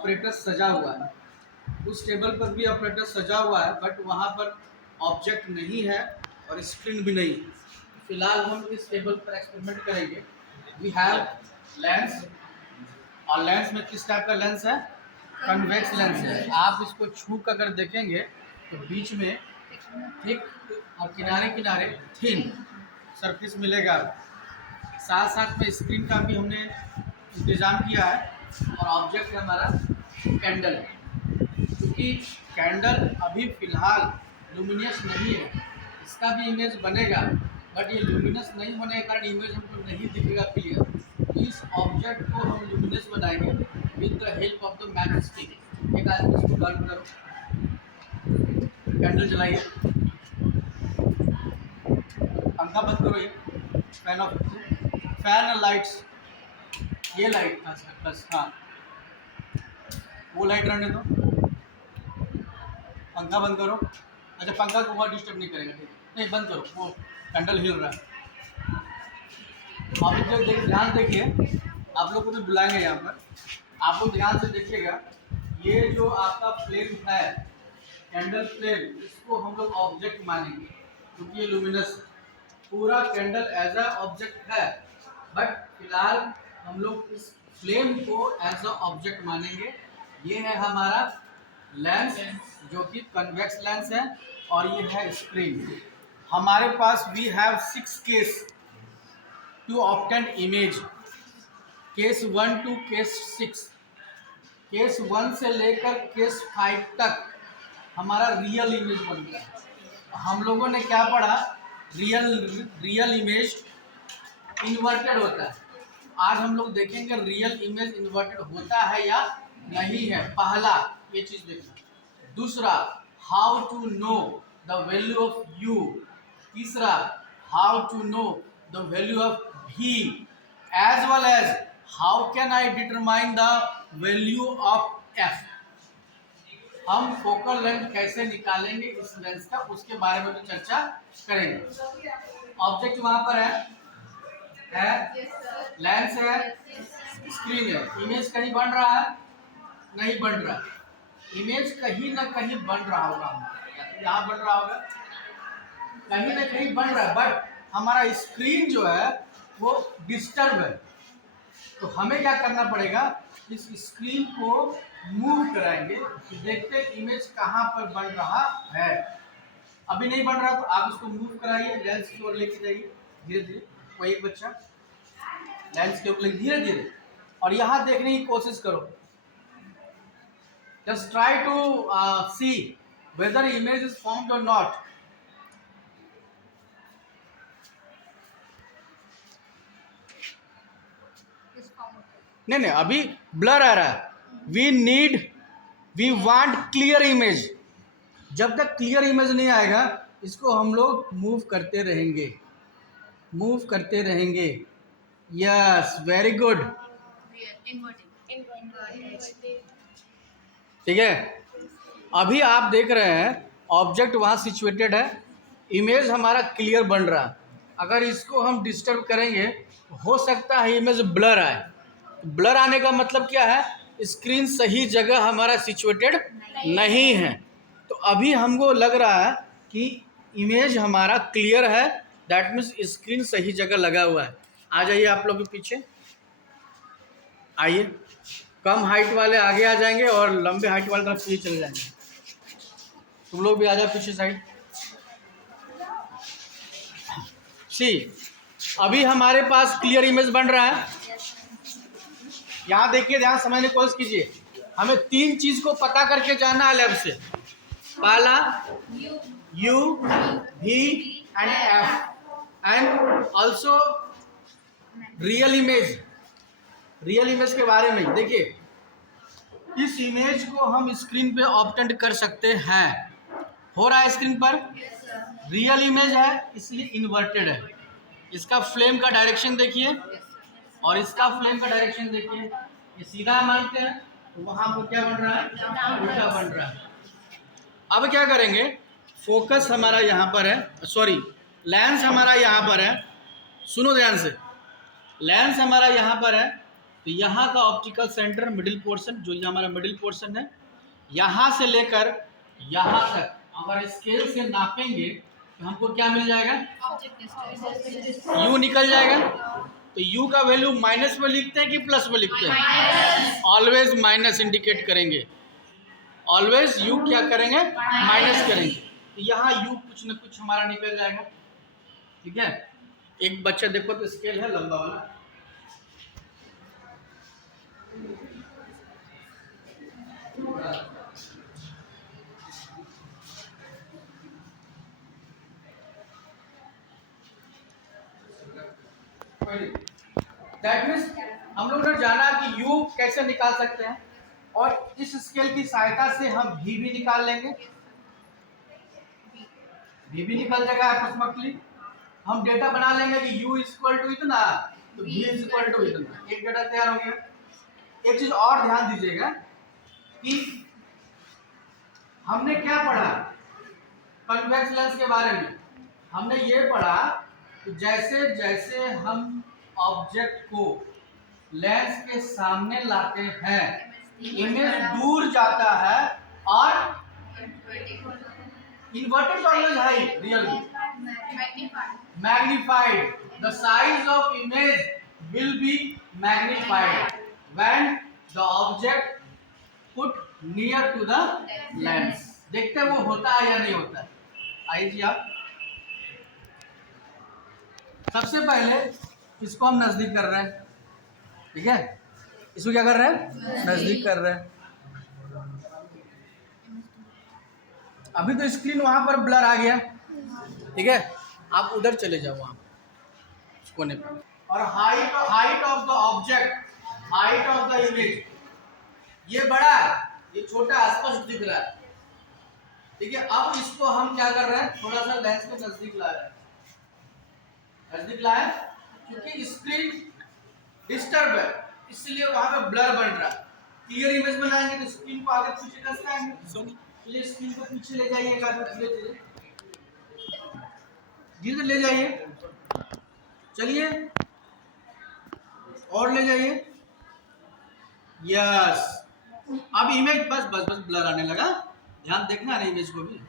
Operator सजा हुआ है, उस टेबल पर भी ऑपरेटर सजा हुआ है, बट वहाँ पर ऑब्जेक्ट नहीं है और स्क्रीन भी नहीं है। फिलहाल हम इस टेबल पर एक्सपेरिमेंट करेंगे। वी हैव लेंस, और लेंस में किस टाइप का लेंस है? कन्वेक्स लेंस है। आप इसको छू कर अगर देखेंगे तो बीच में थिक और किनारे किनारे थिन सरफेस मिलेगा। साथ साथ में स्क्रीन का भी हमने इंतज़ाम किया है, और ऑब्जेक्ट है हमारा कैंडल। क्योंकि कैंडल अभी फ़िलहाल लुमिनियस नहीं है, इसका भी इमेज बनेगा, बट ये लुमिनस नहीं होने के कारण इमेज हमको नहीं दिखेगा क्लियर। इस ऑब्जेक्ट को हम लुमिनस बनाएंगे with the help of the match stick. एक आदमी इसको बंद करो, कैंडल जलाइए, पंखा बंद करो, ये फैन ऑफ, फैन लाइट्स, ये लाइट बस, हाँ वो लाइट रहने दो, पंखा बंद करो। अच्छा, पंखा को बहुत डिस्टर्ब नहीं करेगा, ठीक है? नहीं, बंद करो, वो कैंडल हिल रहा है। आप जो ध्यान देखिए, आप लोग को भी बुलाएंगे यहाँ पर, आप लोग ध्यान से देखिएगा। ये जो आपका फ्लेम है, कैंडल फ्लेम, इसको हम लोग ऑब्जेक्ट मानेंगे क्योंकि ये लुमिनस पूरा कैंडल एज अ ऑब्जेक्ट है, बट फिलहाल हम लोग इस फ्लेम को एज अ ऑब्जेक्ट मानेंगे। ये है हमारा लेंस जो कि कन्वेक्स लेंस है, और ये है स्क्रीन। हमारे पास we have 6 case to obtain image, case 1 to case 6। Case 1 से लेकर केस 5 तक हमारा रियल इमेज बन गया है। हम लोगों ने क्या पढ़ा? रियल इमेज इन्वर्टेड होता है। आज हम लोग देखेंगे रियल इमेज इन्वर्टेड होता है या नहीं है। पहला ये चीज देखना। दूसरा, how to know the value of u. तीसरा, how to know the value of भी, as well as how can I determine the value of f. हम फोकल लेंथ कैसे निकालेंगे इस लेंस का, उसके बारे में भी चर्चा करेंगे। ऑब्जेक्ट वहां पर है, लेंस है, स्क्रीन है। इमेज कहीं बन रहा है? नहीं बन रहा। इमेज कहीं ना कहीं बन रहा होगा, यहाँ बन रहा होगा, कहीं ना कहीं बन रहा है, बट हमारा स्क्रीन जो है वो डिस्टर्ब है। तो हमें क्या करना पड़ेगा? इस स्क्रीन को मूव कराएंगे, देखते इमेज कहाँ पर बन रहा है। अभी नहीं बन रहा तो आप इसको मूव कराइए, लेंस की ओर लेके जाइए धीरे धीरे। कोई एक बच्चा लेंस के ऊपर धीरे धीरे, और यहाँ देखने की कोशिश करो। Just try to see whether image is formed और नॉट। नहीं, अभी ब्लर आ रहा है। We want clear image. जब तक क्लियर इमेज नहीं आएगा, इसको हम लोग मूव करते रहेंगे। यस, वेरी गुड, ठीक है। अभी आप देख रहे हैं ऑब्जेक्ट वहाँ सिचुएटेड है, इमेज हमारा क्लियर बन रहा है। अगर इसको हम डिस्टर्ब करेंगे, हो सकता है इमेज ब्लर आए। ब्लर आने का मतलब क्या है? स्क्रीन सही जगह हमारा सिचुएटेड नहीं है। तो अभी हमको लग रहा है कि इमेज हमारा क्लियर है, दैट मीन्स स्क्रीन सही जगह लगा हुआ है। आ जाइए आप लोग के पीछे आइए। कम हाइट वाले आगे आ जाएंगे और लंबे हाइट वाले तरफ पीछे चले जाएंगे। तुम लोग भी आ जाओ पीछे साइड। सी, अभी हमारे पास क्लियर इमेज बन रहा है। यहाँ देखिए, ध्यान समझने की कोशिश कीजिए। हमें 3 चीज को पता करके जाना है लैब से। पहला U, V and F, and also real image. Real image के बारे में देखिए, इस इमेज को हम स्क्रीन पे ऑब्टेंड कर सकते हैं। हो रहा है स्क्रीन पर? रियल इमेज है इसलिए इन्वर्टेड है। इसका फ्लेम का डायरेक्शन देखिए और इसका फ्लेम का डायरेक्शन देखिए। ये सीधा मानते हैं तो वहां पर क्या बन रहा है? उल्टा बन रहा है। अब क्या करेंगे? फोकस हमारा यहाँ पर है, सॉरी लेंस हमारा यहाँ पर है। सुनो ध्यान से, लेंस हमारा यहाँ पर है तो यहाँ का ऑप्टिकल सेंटर मिडिल पोर्शन, जो ये हमारा मिडिल पोर्शन है, यहाँ से लेकर यहाँ तक अगर स्केल से नापेंगे तो हमको क्या मिल जाएगा, यू निकल जाएगा। तो यू का वैल्यू माइनस में लिखते हैं कि प्लस में लिखते हैं? ऑलवेज माइनस इंडिकेट करेंगे, ऑलवेज यू क्या करेंगे, माइनस करेंगे। तो यहाँ यू कुछ न कुछ हमारा निकल जाएगा। ठीक है, एक बच्चा देखो तो स्केल है लंबा वाला, दैट मीन्स हम लोग ने जाना कि यू कैसे निकाल सकते हैं, और इस स्केल की सहायता से हम भी निकाल लेंगे, भी निकल जाएगा अप्रोक्सीमेटली। हम डेटा बना लेंगे कि u इक्वल टू इतना तो v इक्वल टू इतना, एक डेटा तैयार हो गया। एक चीज और ध्यान दीजिएगा कि हमने क्या पढ़ा कन्वेक्स लेंस के बारे में। हमने ये पढ़ा कि जैसे जैसे हम ऑब्जेक्ट को लेंस के सामने लाते हैं इमेज दूर जाता है, और inverted always high, really magnified, the size of image will be magnified when the object put near to the lens। देखते हैं वो होता है या नहीं होता है। आइए जी, आप सबसे पहले इसको हम नजदीक कर रहे हैं। ठीक है, इसको क्या कर रहे हैं, नजदीक कर रहे हैं। अभी तो स्क्रीन वहां पर ब्लर आ गया। ठीक है, आप उधर चले जाओ वहां कोने पर। और height of the object, height of the image, ये बड़ा है, ये छोटा स्पष्ट दिख रहा है। ठीक है, अब इसको हम क्या कर रहे हैं, थोड़ा सा लेंस के नजदीक ला रहे हैं, नजदीक लाए क्योंकि स्क्रीन डिस्टर्ब है, इसलिए वहां पे ब्लर बन रहा है। क्लियर इमेज बनाएंगे तो स्क्रीन को आगे पीछे कर सकेंगे। चलिए स्क्रीन को पीछे ले जाइएगा, धीरे धीरे ले जाइए, चलिए और ले जाइए। यस, अब इमेज बस बस बस ब्लर आने लगा, ध्यान देखना है इमेज को भी।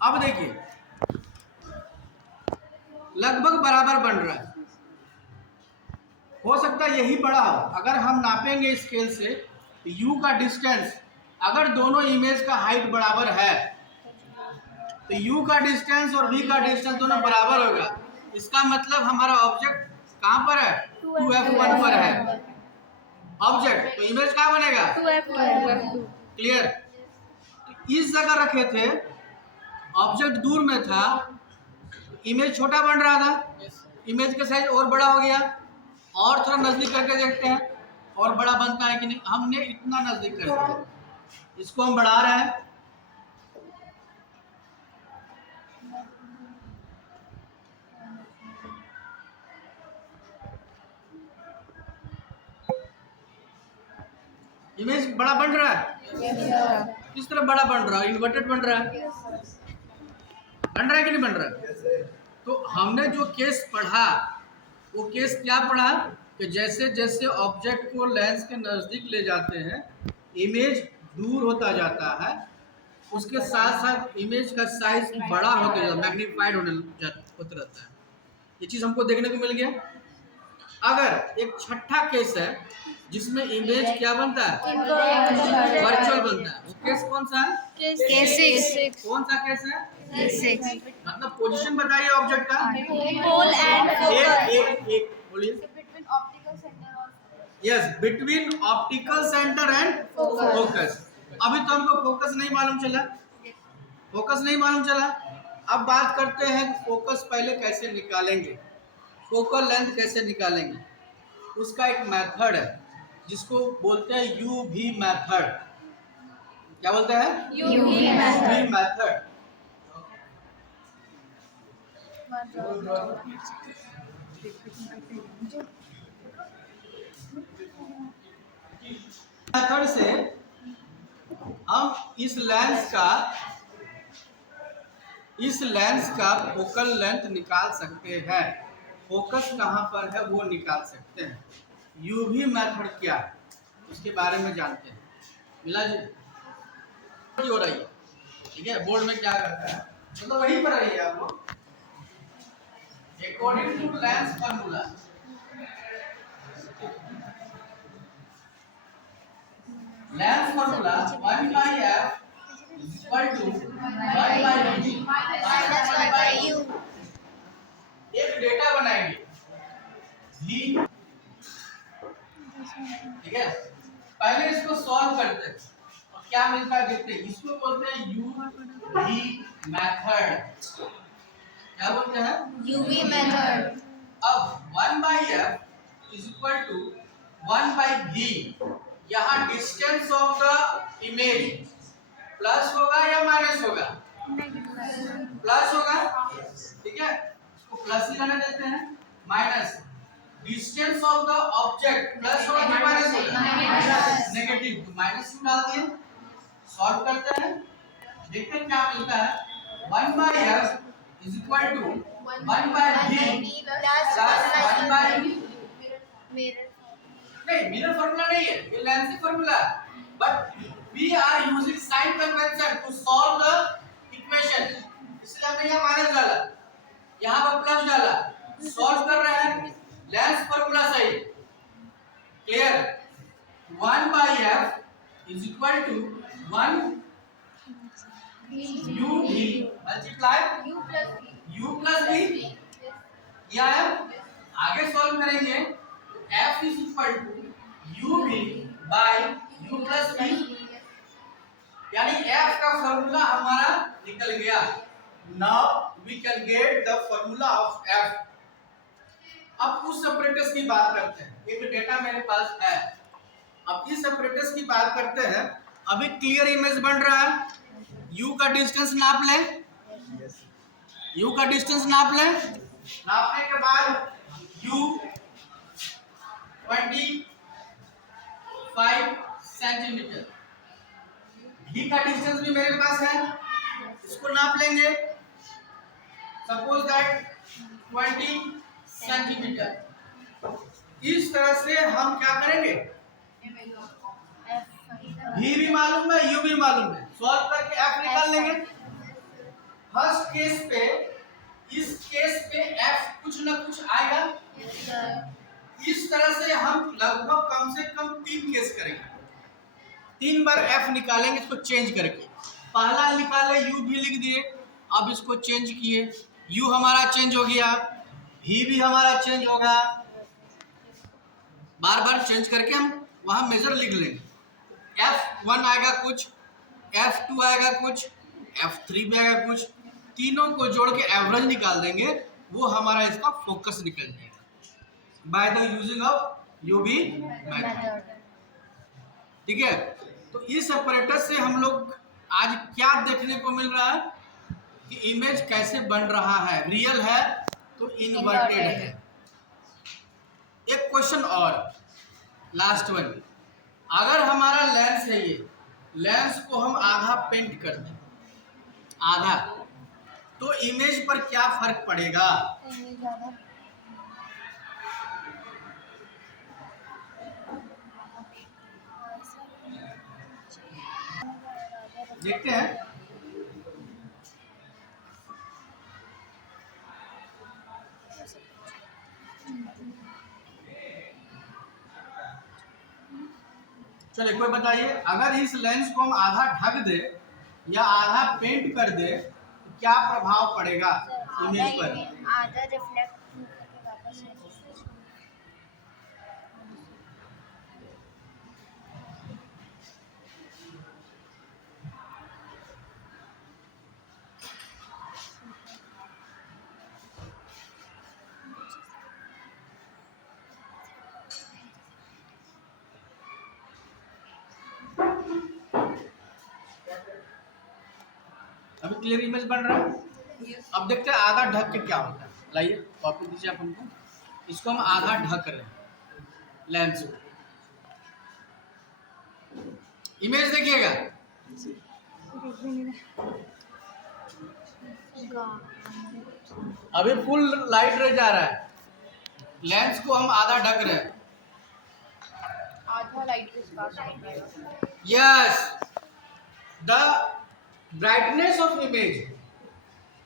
अब देखिए लगभग बराबर बन रहा है, हो सकता है यही बड़ा हो। अगर हम नापेंगे स्केल से तो यू का डिस्टेंस, अगर दोनों इमेज का हाइट बराबर है तो u का डिस्टेंस और v का डिस्टेंस दोनों बराबर होगा। इसका मतलब हमारा ऑब्जेक्ट कहां पर है, 2f1 पर है ऑब्जेक्ट, तो इमेज कहां बनेगा, 2f2। क्लियर, इस जगह रखे थे, ऑब्जेक्ट दूर में था, इमेज छोटा बन रहा था, इमेज का साइज और बड़ा हो गया। और थोड़ा नजदीक करके देखते हैं और बड़ा बनता है कि नहीं। हमने इतना नजदीक कर दिया, इसको हम बढ़ा रहे हैं। इमेज बड़ा बन रहा है, किस तरह बड़ा बन रहा है, इन्वर्टेड बन रहा है, बन रहा है कि नहीं बन रहा है। तो हमने जो केस पढ़ा वो केस क्या पढ़ा कि जैसे जैसे ऑब्जेक्ट को लेंस के नजदीक ले जाते हैं इमेज दूर होता जाता है, उसके साथ साथ इमेज का साइज बड़ा होता जाता है, मैग्नीफाइड होता रहता है। ये चीज हमको देखने को मिल गया। अगर एक छठा केस है जिसमें इमेज क्या बनता है, वर्चुअल बनता है, वो केस कौन सा है, केस 6। कौन सा केस है, केस 6। मतलब पोजीशन बताइए ऑब्जेक्ट का, पोल एंड फोकस। एक बोलिए, yes, between optical centre and focus. अभी तो हमको फोकस नहीं मालूम चला, फोकस नहीं मालूम चला। अब बात करते हैं फोकस पहले कैसे निकालेंगे, फोकल लेंथ कैसे निकालेंगे। उसका एक मेथड है जिसको बोलते हैं यूवी मेथड। क्या बोलते हैं, यूवी मेथड। मेथड से हम इस लेंस का फोकल लेंथ निकाल सकते हैं। फोकस कहां पर है वो निकाल सकते हैं। यूवी मेथड क्या है उसके बारे में जानते हैं। मिला जी हो रही है, ठीक है। बोर्ड में क्या करता है, मतलब वहीं पर रही है आप लोग। According to lens formula, lens formula 1 by f equal to 1 by v minus 1 by u। एक डेटा बनाएंगे v, ठीक है। पहले इसको सॉल्व करते हैं और क्या मिलता है देखते हैं। इसको बोलते हैं यूवी मेथड। क्या बोलते हैं, यूवी मेथड। अब 1 by f is equal to 1 by v, यहाँ distance of the image plus होगा या माइनस होगा, प्लस होगा, ठीक है। इसको प्लस ही रहने देते हैं। Minus distance of the object plus होगा या माइनस होगा, नेगेटिव, तो माइनस क्यों डाल दिए। सॉल्व करते हैं, देखते हैं क्या मिलता है। 1 by f is equal to 1 by v plus 1 by नहीं, मिरर फार्मूला नहीं है, ये lens formula. But we are using sign convention to solve the equation, इसलिए हमने यहाँ माइनस डाला, यहाँ पर प्लस डाला। सॉल्व कर रहे हैं लेंस फार्मूला से, clear. 1 by f is equal to 1 uv multiply u plus v, या आगे सॉल्व करेंगे f is equal to uv by u plus v, यानी f का फॉर्मूला हमारा निकल गया। Now we can get the formula of f। अब उस सेपरेटर्स की बात करते हैं, एक डेटा मेरे पास है। अब इस सेपरेटर्स की बात करते हैं। अभी क्लियर इमेज बन रहा है, u का डिस्टेंस नाप लें, u का डिस्टेंस नाप लें। नापने के बाद u 25 सेंटीमीटर, v का डिस्टेंस भी मेरे पास है, इसको नाप लेंगे। Suppose that 20 centimetre. इस तरह से हम क्या करेंगे, v भी मालूम है, u भी मालूम है, सॉल्व करके f निकाल लेंगे। फर्स्ट केस पे, इस केस पे f कुछ ना कुछ आएगा। इस तरह से हम लगभग कम से कम 3 केस करेंगे, 3 बार f निकालेंगे इसको चेंज करके। पहला निकाले u भी लिख दिए, अब इसको चेंज किए, u हमारा चेंज हो गया, v भी हमारा चेंज होगा। बार बार चेंज करके हम वहां मेजर लिख लेंगे। f1 आएगा कुछ, f2 आएगा कुछ, f3 भी आएगा कुछ, तीनों को जोड़ के एवरेज निकाल देंगे, वो हमारा इसका फोकस निकल जाएगा by the using of UV method, ठीक है। तो इस ऑपरेटर से हम लोग आज क्या देखने को मिल रहा है कि इमेज कैसे बन रहा है, रियल है तो इन्वर्टेड है। एक क्वेश्चन और, लास्ट वन। अगर हमारा लेंस है, ये लेंस को हम आधा पेंट कर दें, आधा, तो इमेज पर क्या फर्क पड़ेगा। देखते हैं। चलिए कोई बताइए, अगर इस लेंस को हम आधा ढक दे या आधा पेंट कर दे तो क्या प्रभाव पड़ेगा इमेज पर। आधा रिफ्लेक्ट करके वापस अभी क्लियर इमेज बन रहा है। अब देखते हैं आधा ढक के क्या होता है। लाइए कॉपी दीजिए आप हमको, इसको हम आधा ढक रहे हैं लेंस को। इमेज देखिएगा, अभी फुल लाइट रह जा रहा है, लेंस को हम आधा ढक रहे हैं। लाइट के पास होता है। Yes, the brightness of image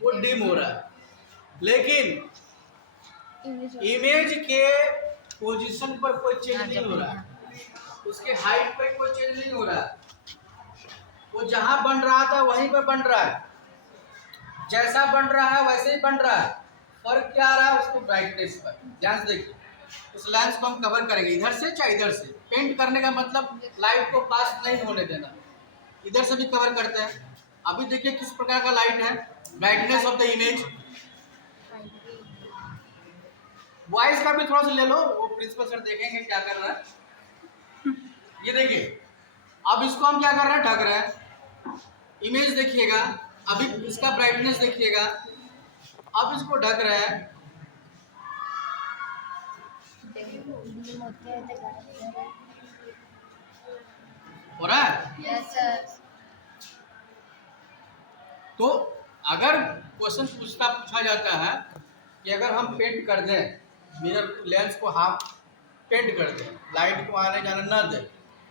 वो डिम हो रहा है, लेकिन इमेज के पोजीशन पर कोई चेंज नहीं हो रहा है, उसके हाइट पर कोई चेंज नहीं हो रहा है, वो जहां बन रहा था वहीं पर बन रहा है, जैसा बन रहा है वैसे ही बन रहा है। फर्क क्या आ रहा है उसको ब्राइटनेस पर। ध्यान से देखिए, उस लेंस को हम कवर करेंगे इधर से चाहे इधर से। पेंट करने का मतलब लाइट को पास नहीं होने देना, इधर से भी कवर करते हैं। अभी देखिए किस प्रकार का लाइट है, brightness of the image. Voice का भी थोड़ा सा ले लो, वो प्रिंसिपल सर देखेंगे क्या कर रहा है। ये देखिए, अब इसको हम क्या कर रहे हैं, ढक रहे हैं। इमेज देखिएगा, अभी इसका ब्राइटनेस देखिएगा, अब इसको ढक रहे हैं। हो रहा है? Yes sir. तो अगर क्वेश्चन पूछा जाता है कि अगर हम पेंट कर दें मिरर लेंस को, हाफ पेंट कर दें, लाइट को आने जाने न दें,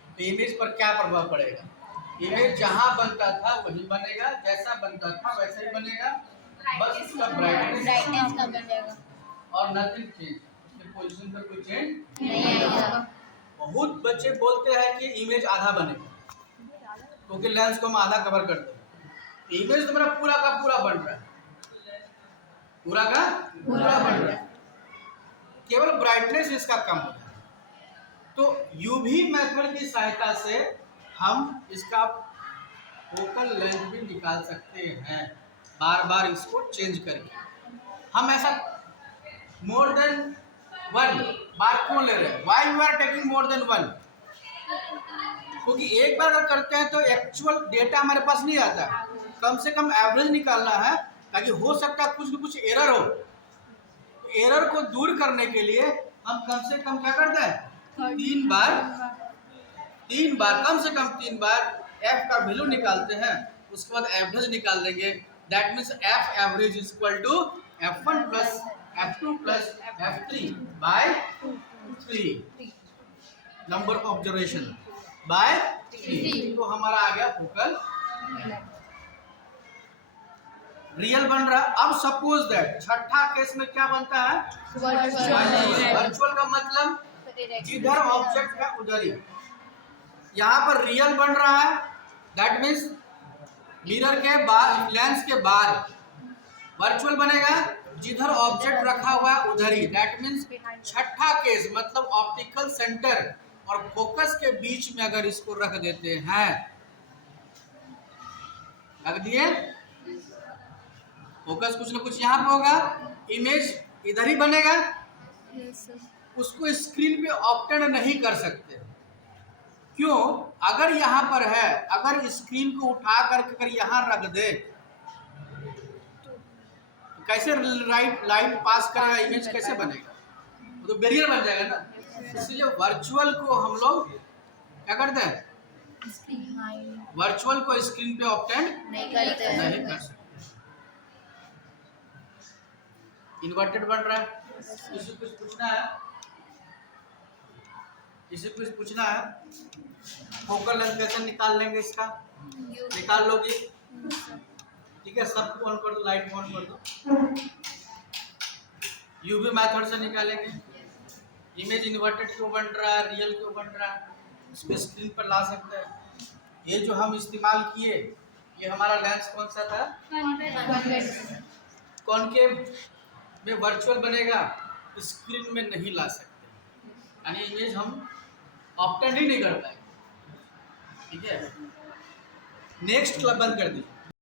तो इमेज पर क्या प्रभाव पड़ेगा? इमेज जहां बनता था वही बनेगा, जैसा बनता था वैसा ही बनेगा, बस उसका ब्राइटनेस कम हो जाएगा और नथिंग चेंज, उसके पोजीशन पर कोई चेंज नहीं आएगा। बहुत बच्चे बोलते हैं कि इमेज आधा बनेगा, क्योंकि लेंस को हम आधा कवर करते हैं। इमेज तो मेरा पूरा का पूरा बन रहा है, पूरा का पूरा बन रहा है, केवल ब्राइटनेस इसका कम हो रहा है। तो यूवी मेथड की सहायता से हम इसका फोकल लेंथ भी निकाल सकते हैं, बार बार इसको चेंज करके। हम ऐसा मोर देन वन बार क्यों ले रहे हैं? Why you are taking more than one? क्योंकि एक बार अगर करते हैं तो एक्चुअल डेटा हमारे पास नहीं आता, कम से कम एवरेज निकालना है, ताकि हो सकता है कुछ न कुछ एरर हो। एरर को दूर करने के लिए हम कम से कम क्या करते हैं, तीन बार कम से कम 3 बार f का वैल्यू निकालते हैं, उसके बाद एवरेज निकाल देंगे। That means f average is equal to f1 plus f2 plus f3 by 3, number of observation by 3। तो हमारा आ गया फोकल रियल बन रहा है। अब सपोज दैट छठा केस में क्या बनता है, वर्चुअल का मतलब जिधर ऑब्जेक्ट है उधर ही। यहाँ पर रियल बन रहा है, दैट मीन्स मिरर के बाद, लेंस के बाद वर्चुअल बनेगा, जिधर ऑब्जेक्ट रखा हुआ है उधर ही। दैट मीन्स छठा केस मतलब ऑप्टिकल सेंटर और फोकस के बीच में अगर इसको रख देते हैं, रख दिए, फोकस कुछ ना कुछ यहाँ पे होगा, इमेज इधर ही बनेगा, उसको स्क्रीन पे ऑब्टेंड नहीं कर सकते। क्यों? अगर यहाँ पर है, अगर स्क्रीन को उठा करके अगर यहाँ रख दे तो कैसे लाइट पास करेगा, इमेज कैसे बनेगा? वो तो बैरियर बन जाएगा ना। इसलिए वर्चुअल को हम लोग क्या करते हैं, वर्चुअल को स्क्रीन पे ऑब्टेंड नहीं करते नहीं कर सकते। इन्वर्टेड बन रहा है। किसी कुछ पूछना है, किसी कुछ पूछना है? फोकल लेंथ कैसे निकाल लेंगे, इसका निकाल लोगे? ठीक है, सब ऑन कर दो, लाइट ऑन कर दो। यूवी मेथड से निकालेंगे। इमेज इन्वर्टेड क्यों बन रहा है, रियल क्यों बन रहा है, इसको स्क्रीन पर ला सकते हैं। ये जो हम इस्तेमाल किए, ये हमारा लेंस कौन सा था, कॉनकेव में वर्चुअल बनेगा, स्क्रीन में नहीं ला सकते, यानी इमेज हम ऑब्टेंड ही नहीं कर पाएंगे। ठीक है, नेक्स्ट बंद कर दी।